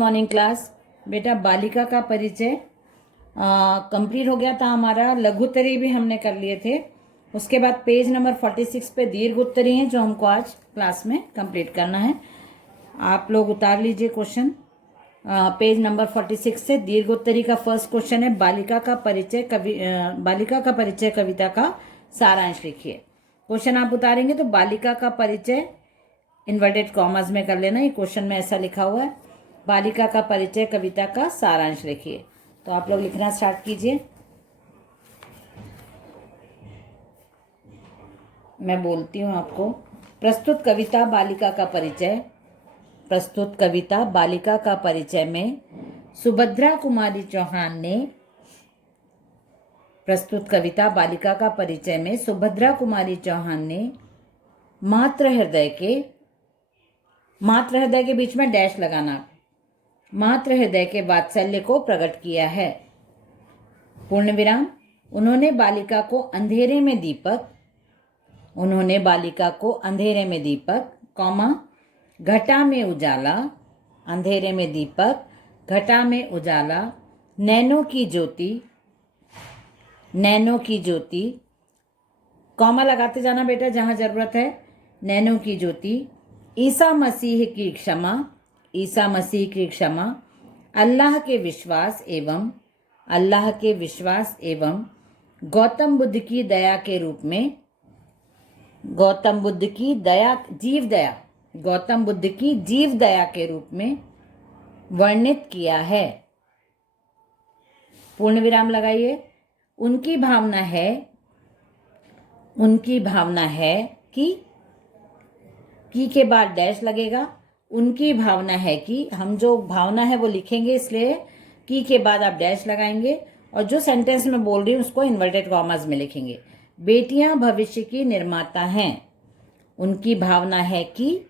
Morning class. बेटा बालिका का परिचय कंप्लीट हो गया था हमारा। लघु उत्तरीय भी हमने कर लिए थे। उसके बाद पेज नंबर 46 पे दीर्घ उत्तरीय है जो हमको आज क्लास में कंप्लीट करना है। आप लोग उतार लीजिए क्वेश्चन पेज नंबर 46 से। दीर्घ उत्तरीय का फर्स्ट क्वेश्चन है बालिका का परिचय कविता का सारांश लिखिए। क्वेश्चन आप उतारेंगे तो बालिका का परिचय इन्वर्टेड कॉमर्स में कर लेना। ये क्वेश्चन में ऐसा लिखा हुआ है, बालिका का परिचय कविता का सारांश लिखिए। तो आप लोग लिखना स्टार्ट कीजिए। मैं बोलती हूँ आपको। प्रस्तुत कविता बालिका का परिचय। प्रस्तुत कविता बालिका का परिचय में सुभद्रा कुमारी चौहान ने प्रस्तुत कविता बालिका का परिचय में सुभद्रा कुमारी चौहान ने मातृ हृदय के बीच में डैश लगाना, मातृ हृदय के वात्सल्य को प्रकट किया है। पूर्ण विराम। उन्होंने बालिका को अंधेरे में दीपक, कॉमा, घटा में उजाला, अंधेरे में दीपक, घटा में उजाला, नैनों की ज्योति, कॉमा लगाते जाना बेटा जहां जरूरत है। नैनों की ज्योति, ईसा मसीह की क्षमा, अल्लाह के विश्वास एवं गौतम बुद्ध की जीव दया के रूप में वर्णित किया है। पूर्ण विराम लगाइए। उनकी भावना है कि के बाद डैश लगेगा। उनकी भावना है कि, हम जो भावना है वो लिखेंगे, इसलिए की के बाद आप डैश लगाएंगे और जो सेंटेंस में बोल रही हूँ उसको इन्वर्टेड कॉमर्स में लिखेंगे। बेटियां भविष्य की निर्माता हैं। उनकी भावना है कि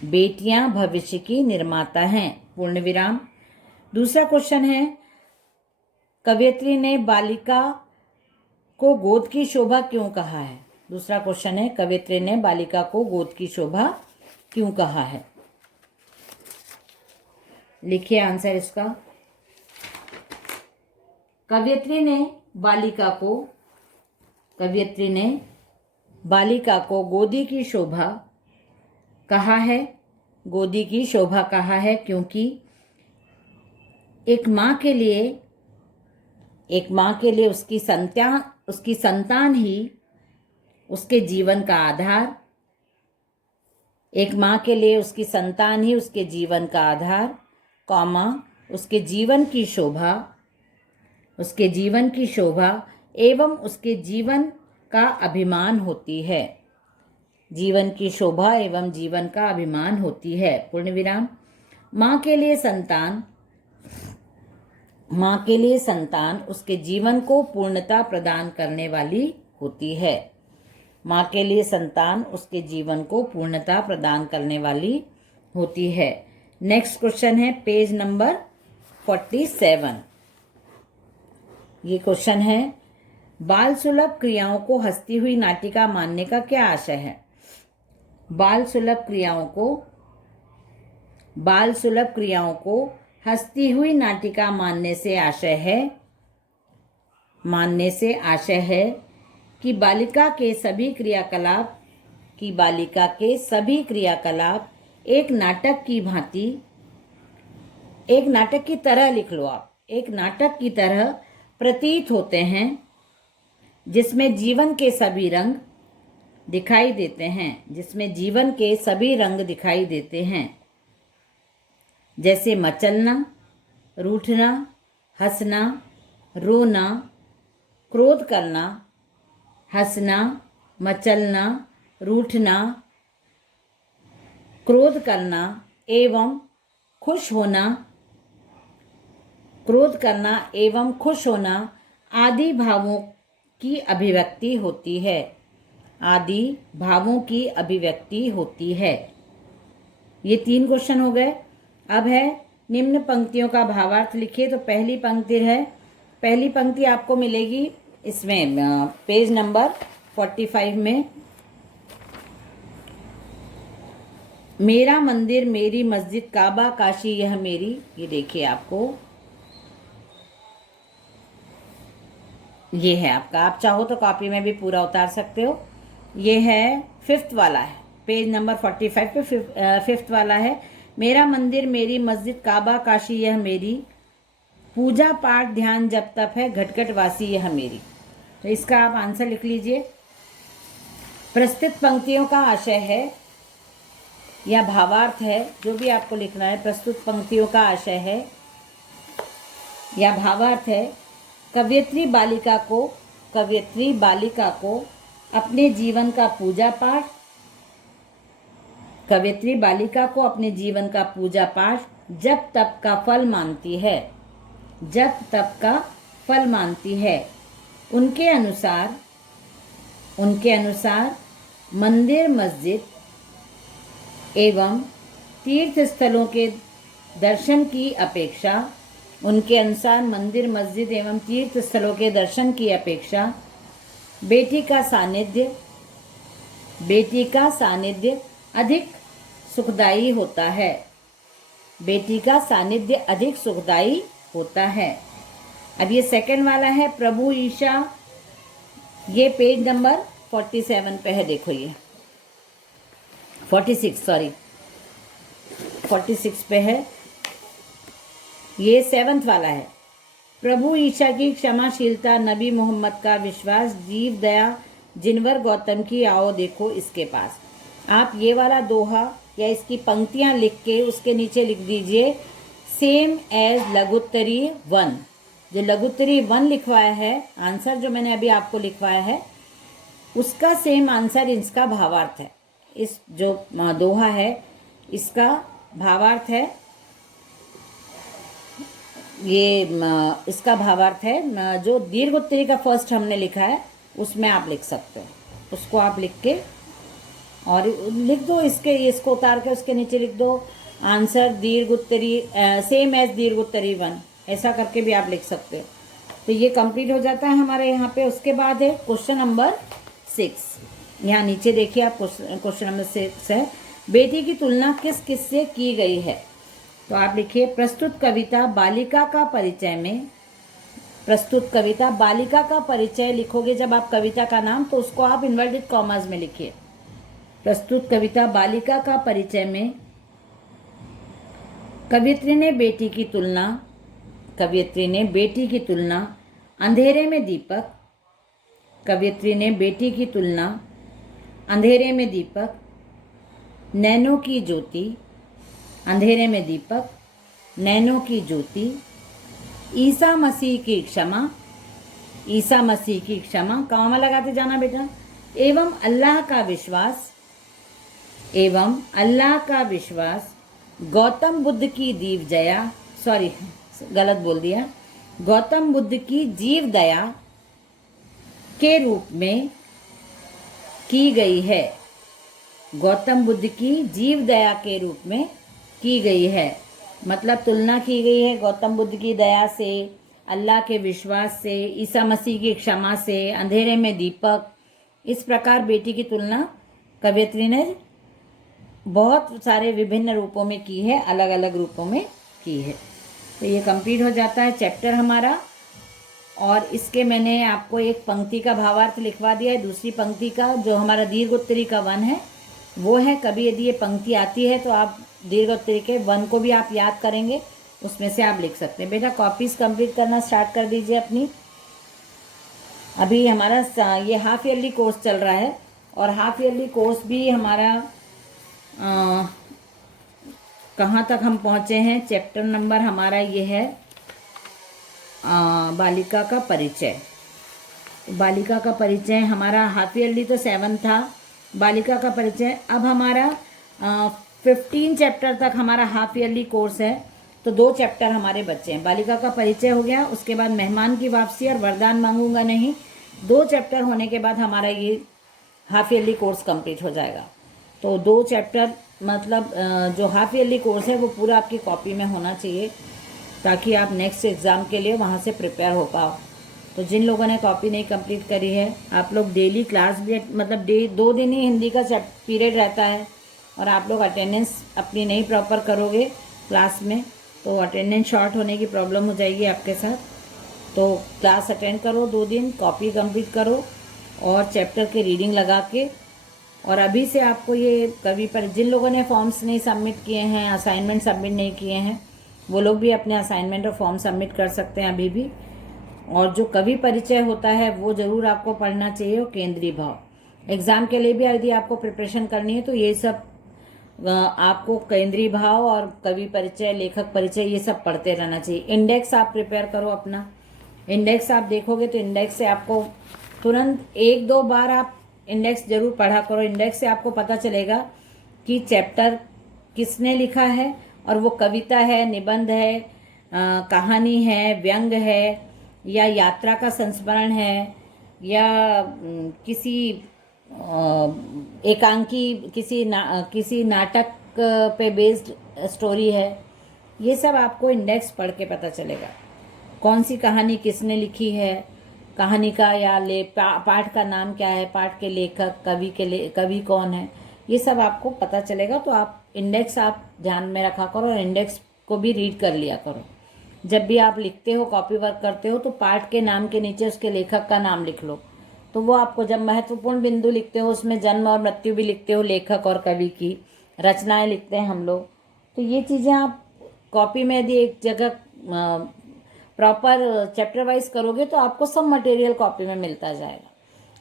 बेटियां भविष्य की निर्माता हैं। पूर्ण विराम। दूसरा क्वेश्चन है, कवयित्री ने बालिका को गोद की शोभा क्यों कहा है? दूसरा क्वेश्चन है, कवयित्री ने बालिका को गोद की शोभा क्यों कहा है? लिखिए आंसर इसका। कवयित्री ने बालिका को गोदी की शोभा कहा है क्योंकि एक माँ के लिए उसकी संतान ही उसके जीवन का आधार, कॉमा, उसके जीवन की शोभा एवं उसके जीवन का अभिमान होती है। पूर्ण विराम। माँ के लिए संतान उसके जीवन को पूर्णता प्रदान करने वाली होती है। नेक्स्ट क्वेश्चन है पेज नंबर 47। ये क्वेश्चन है, बाल सुलभ क्रियाओं को हंसती हुई नाटिका मानने का क्या आशय है? बाल सुलभ क्रियाओं को हंसती हुई नाटिका मानने से आशय है कि बालिका के सभी क्रियाकलाप एक नाटक की तरह, लिख लो आप, एक नाटक की तरह प्रतीत होते हैं जिसमें जीवन के सभी रंग दिखाई देते हैं, जैसे मचलना, रूठना, हंसना, रोना, क्रोध करना, एवं खुश होना आदि भावों की अभिव्यक्ति होती है। ये 3 क्वेश्चन हो गए। अब है निम्न पंक्तियों का भावार्थ लिखिए। तो पहली पंक्ति आपको मिलेगी इसमें पेज नंबर 45 में। मेरा मंदिर मेरी मस्जिद काबा काशी यह मेरी, ये देखिए आपको ये है आपका, आप चाहो तो कॉपी में भी पूरा उतार सकते हो। ये है फिफ्थ वाला है, पेज नंबर 45 पे फिफ्थ वाला है। मेरा मंदिर मेरी मस्जिद काबा काशी यह मेरी, पूजा पाठ ध्यान जप तप है घटघट वासी यह मेरी। तो इसका आप आंसर लिख लीजिए। प्रस्तुत पंक्तियों का आशय है या भावार्थ है, जो भी आपको लिखना है। प्रस्तुत पंक्तियों का आशय है या भावार्थ है, कवयित्री बालिका को अपने जीवन का पूजा पाठ, कवयित्री बालिका को अपने जीवन का पूजा पाठ जप तप का फल मानती है, जप तप का फल मानती है। उनके अनुसार मंदिर मस्जिद एवं तीर्थ स्थलों के दर्शन की अपेक्षा, उनके अनुसार मंदिर मस्जिद एवं तीर्थ स्थलों के दर्शन की अपेक्षा बेटी का सानिध्य अधिक सुखदायी होता है, बेटी का सानिध्य अधिक सुखदायी होता है। अब ये सेकंड वाला है, प्रभु ईशा, ये पेज नंबर 47 पे है, देखो ये 46 पे है, ये 7th वाला है। प्रभु ईशा की क्षमाशीलता, नबी मोहम्मद का विश्वास, जीव दया जिनवर गौतम की आओ देखो इसके पास। आप ये वाला दोहा या इसकी पंक्तियां लिख के उसके नीचे लिख दीजिए सेम एज लघुत्तरी 1। जो लघुत्तरी 1 लिखवाया है, आंसर जो मैंने अभी आपको लिखवाया है उसका सेम आंसर इसका भावार्थ है। इस जो दोहा है इसका भावार्थ है, ये इसका भावार्थ है। जो दीर्घोत्तरी का फर्स्ट हमने लिखा है उसमें आप लिख सकते हो, उसको आप लिख के और लिख दो, इसको उतार के उसके नीचे लिख दो आंसर दीर्घोत्तरी सेम एज दीर्घोत्तरी 1, ऐसा करके भी आप लिख सकते हो। तो ये कंप्लीट हो जाता है हमारे यहाँ पे। उसके बाद है क्वेश्चन नंबर 6, यहाँ नीचे देखिए आप क्वेश्चन नंबर 6 है, बेटी की तुलना किस किस से की गई है। तो आप लिखिए प्रस्तुत कविता बालिका का परिचय में, प्रस्तुत कविता बालिका का परिचय लिखोगे जब आप कविता का नाम, तो उसको आप इन्वर्टेड कॉमास में लिखिए। प्रस्तुत कविता बालिका का परिचय में कवियत्री ने बेटी की तुलना अंधेरे में दीपक, कवियत्री ने बेटी की तुलना अंधेरे में दीपक, नैनों की ज्योति, अंधेरे में दीपक नैनों की ज्योति, ईसा मसीह की क्षमा, ईसा मसीह की क्षमा, कॉमा लगाते जाना बेटा, एवं अल्लाह का विश्वास, गौतम बुद्ध की दीव दया, सॉरी गलत बोल दिया, गौतम बुद्ध की जीव दया के रूप में की गई है, गौतम बुद्ध की जीव दया के रूप में की गई है। मतलब तुलना की गई है गौतम बुद्ध की दया से, अल्लाह के विश्वास से, ईसा मसीह की क्षमा से, अंधेरे में दीपक। इस प्रकार बेटी की तुलना कवयित्री ने बहुत सारे विभिन्न रूपों में की है, अलग अलग रूपों में की है। तो ये कंप्लीट हो जाता है चैप्टर हमारा। और इसके मैंने आपको एक पंक्ति का भावार्थ लिखवा दिया है, दूसरी पंक्ति का जो हमारा दीर्घोत्तरी का 1 है वो है। कभी यदि ये पंक्ति आती है तो आप दीर्घोत्तरी के 1 को भी आप याद करेंगे, उसमें से आप लिख सकते हैं। बेटा कॉपीज कंप्लीट करना स्टार्ट कर दीजिए अपनी। अभी हमारा ये हाफ ईयरली कोर्स चल रहा है और हाफ ईयरली कोर्स भी हमारा कहाँ तक हम पहुँचे हैं, चैप्टर नंबर हमारा ये है बालिका का परिचय। बालिका का परिचय हमारा हाफ ईयरली तो 7 था, बालिका का परिचय अब हमारा 15 चैप्टर तक हमारा हाफ ईयरली कोर्स है। तो 2 चैप्टर हमारे बच्चे हैं। बालिका का परिचय हो गया, उसके बाद मेहमान की वापसी और वरदान मांगूंगा नहीं, 2 चैप्टर होने के बाद हमारा ये हाफ ईयरली कोर्स कंप्लीट हो जाएगा। तो 2 चैप्टर मतलब जो हाफ ईयरली कोर्स है वो पूरा आपकी कॉपी में होना चाहिए ताकि आप नेक्स्ट एग्ज़ाम के लिए वहाँ से प्रिपेयर हो पाओ। तो जिन लोगों ने कॉपी नहीं कंप्लीट करी है, आप लोग डेली क्लास भी मतलब 2 दिन ही हिंदी का पीरियड रहता है और आप लोग अटेंडेंस अपनी नहीं प्रॉपर करोगे क्लास में तो अटेंडेंस शॉर्ट होने की प्रॉब्लम हो जाएगी आपके साथ। तो क्लास अटेंड करो 2 दिन, कॉपी कंप्लीट करो और चैप्टर की रीडिंग लगा के। और अभी से आपको ये कवि पर जिन लोगों ने फॉर्म्स नहीं सबमिट किए हैं, असाइनमेंट सबमिट नहीं किए हैं, वो लोग भी अपने असाइनमेंट और फॉर्म सबमिट कर सकते हैं अभी भी। और जो कवि परिचय होता है वो ज़रूर आपको पढ़ना चाहिए, और केंद्रीय भाव एग्ज़ाम के लिए भी यदि आपको प्रिपरेशन करनी है तो ये सब आपको केंद्रीय भाव और कवि परिचय, लेखक परिचय, ये सब पढ़ते रहना चाहिए। इंडेक्स आप प्रिपेयर करो अपना। इंडेक्स आप देखोगे तो इंडेक्स से आपको तुरंत 1-2 बार आप इंडेक्स जरूर पढ़ा करो। इंडेक्स से आपको पता चलेगा कि चैप्टर किसने लिखा है, और वो कविता है, निबंध है, कहानी है, व्यंग है, या यात्रा का संस्मरण है, या किसी एकांकी किसी नाटक पे बेस्ड स्टोरी है। ये सब आपको इंडेक्स पढ़ के पता चलेगा। कौन सी कहानी किसने लिखी है, कहानी का या पाठ का नाम क्या है, पाठ के लेखक, कवि कौन है, ये सब आपको पता चलेगा। तो आप इंडेक्स आप ध्यान में रखा करो और इंडेक्स को भी रीड कर लिया करो। जब भी आप लिखते हो, कॉपी वर्क करते हो, तो पाठ के नाम के नीचे उसके लेखक का नाम लिख लो। तो वो आपको, जब महत्वपूर्ण बिंदु लिखते हो उसमें जन्म और मृत्यु भी लिखते हो, लेखक और कवि की रचनाएं लिखते हैं हम लोग। तो ये चीज़ें आप कॉपी में यदि एक जगह प्रॉपर चैप्टर वाइज करोगे तो आपको सब मटेरियल कॉपी में मिलता जाएगा।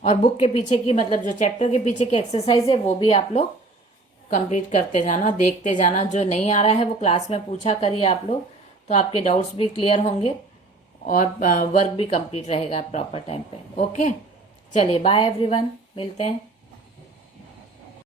और बुक के पीछे की, मतलब जो चैप्टर के पीछे की एक्सरसाइज है वो भी आप लोग कंप्लीट करते जाना, देखते जाना। जो नहीं आ रहा है वो क्लास में पूछा करिए आप लोग, तो आपके डाउट्स भी क्लियर होंगे और वर्क भी कंप्लीट रहेगा प्रॉपर टाइम पे। ओके, चलिए बाय एवरीवन, मिलते हैं।